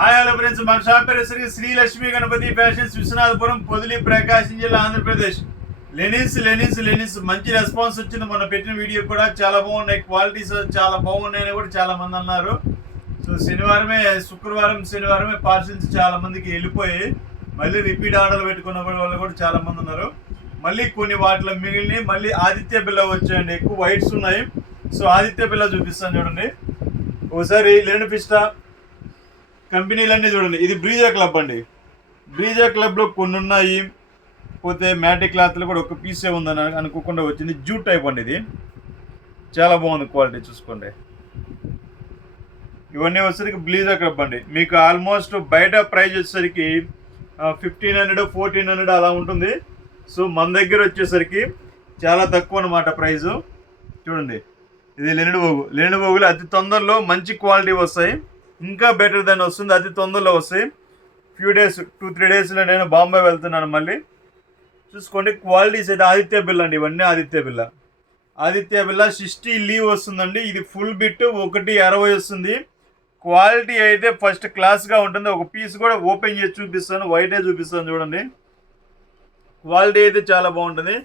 Hi hello friends, మన shop పేరు Shri Lakshmi Ganapati fashions, Viswanathapuram, Podili, ప్రకాశం జిల్లా, ఆంధ్రప్రదేశ్. లెనిన్స్ మంచి రెస్పాన్స్ వచ్చింది. మొన్న పెట్టిన వీడియో కూడా చాలా బాగున్నాయి, క్వాలిటీస్ చాలా బాగున్నాయని కూడా చాలా మంది అన్నారు. సో శనివారమే పార్సిల్స్ చాలా మందికి వెళ్ళిపోయి మళ్ళీ రిపీట్ ఆర్డర్లు పెట్టుకున్న వాళ్ళు కూడా చాలా మంది ఉన్నారు. మళ్ళీ కొన్ని వాటిలో మిగిలిన మళ్ళీ ఆదిత్య బిల్ల వచ్చాయండి, ఎక్కువ వైట్స్ ఉన్నాయి. సో ఆదిత్య బిల్ల చూపిస్తాను చూడండి ఒకసారి. లెనిన్ ఫిస్టా కంపెనీలన్నీ చూడండి. ఇది బ్రీజా క్లబ్ అండి. బ్రీజా క్లబ్లో కొన్ని ఉన్నాయి. పోతే మ్యాటిక్ క్లాత్లో కూడా ఒక పీసే ఉందని అనుకోకుండా వచ్చింది. జూట్ టైప్ అండి, ఇది చాలా బాగుంది క్వాలిటీ, చూసుకోండి. ఇవన్నీ వచ్చేసరికి బ్రీజా క్లబ్ అండి. మీకు ఆల్మోస్ట్ బయట ప్రైస్ వచ్చేసరికి 1500 1400 అలా ఉంటుంది. సో మన దగ్గర వచ్చేసరికి చాలా తక్కువ అనమాట ప్రైజు. చూడండి, ఇది లెనిన్ బోగులు అతి తొందరలో మంచి క్వాలిటీ వస్తాయి, ఇంకా బెటర్ దాన్ వస్తుంది, అతి తొందరలో వస్తాయి. ఫ్యూ డేస్ 2-3 డేస్లో నేను బాంబే వెళ్తున్నాను. మళ్ళీ చూసుకోండి క్వాలిటీస్ అయితే. ఆదిత్య బిల్ల అండి, ఇవన్నీ ఆదిత్య బిల్ల 60 లీవ్ వస్తుందండి. ఇది ఫుల్ బిట్ 1.60 వస్తుంది. క్వాలిటీ అయితే ఫస్ట్ క్లాస్గా ఉంటుంది. ఒక పీస్ కూడా ఓపెన్ చేసి చూపిస్తాను, వైటే చూపిస్తాను చూడండి. క్వాలిటీ అయితే చాలా బాగుంటుంది.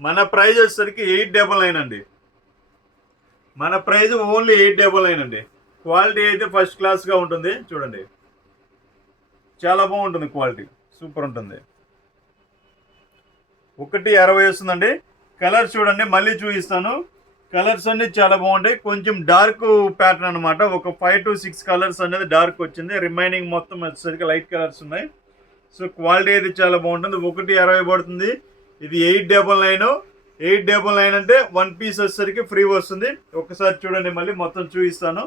మన ప్రైస్ వచ్చేసరికి 899 అండి. మన ప్రైస్ ఓన్లీ 899 అండి. క్వాలిటీ అయితే ఫస్ట్ క్లాస్గా ఉంటుంది. చూడండి, చాలా బాగుంటుంది, క్వాలిటీ సూపర్ ఉంటుంది. 1.60 వస్తుందండి. కలర్స్ చూడండి, మళ్ళీ చూపిస్తాను. కలర్స్ అన్ని చాలా బాగుంటాయి. కొంచెం డార్క్ ప్యాటర్న్ అనమాట. ఒక 5 to 6 కలర్స్ అనేది డార్క్ వచ్చింది. రిమైనింగ్ మొత్తం వచ్చేసరికి లైట్ కలర్స్ ఉన్నాయి. సో క్వాలిటీ అయితే చాలా బాగుంటుంది. 1.60 పడుతుంది. ఇది 899 అంటే 1 పీస్ వచ్చేసరికి ఫ్రీ వస్తుంది. ఒకసారి చూడండి, మళ్ళీ మొత్తం చూపిస్తాను.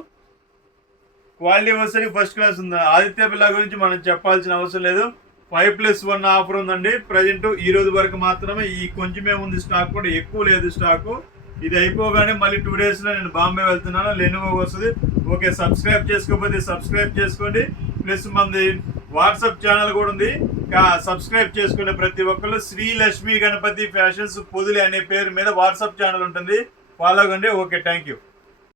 క్వాలిటీ వచ్చేసరికి ఫస్ట్ క్లాస్ ఉంది. ఆదిత్య బిల్ల గురించి మనం చెప్పాల్సిన అవసరం లేదు. 5+1 ఆఫర్ ఉందండి. ప్రజెంట్ ఈ రోజు వరకు మాత్రమే. ఈ కొంచెమే ఉంది స్టాక్, కూడా ఎక్కువ లేదు స్టాకు. ఇది అయిపోగానే మళ్ళీ 2 డేస్లో నేను బాంబే వెళ్తున్నాను. లెనోవో వస్తుంది. ఓకే, సబ్స్క్రైబ్ చేసుకోకపోతే సబ్స్క్రైబ్ చేసుకోండి. ప్లస్ మనది వాట్సాప్ ఛానల్ కూడా ఉంది. సబ్స్క్రైబ్ చేసుకునే ప్రతి ఒక్కరు శ్రీ లక్ష్మీ గణపతి ఫ్యాషన్స్ పొదిలి అనే పేరు మీద వాట్సాప్ ఛానల్ ఉంటుంది, ఫాలో కండి. Okay, thank you.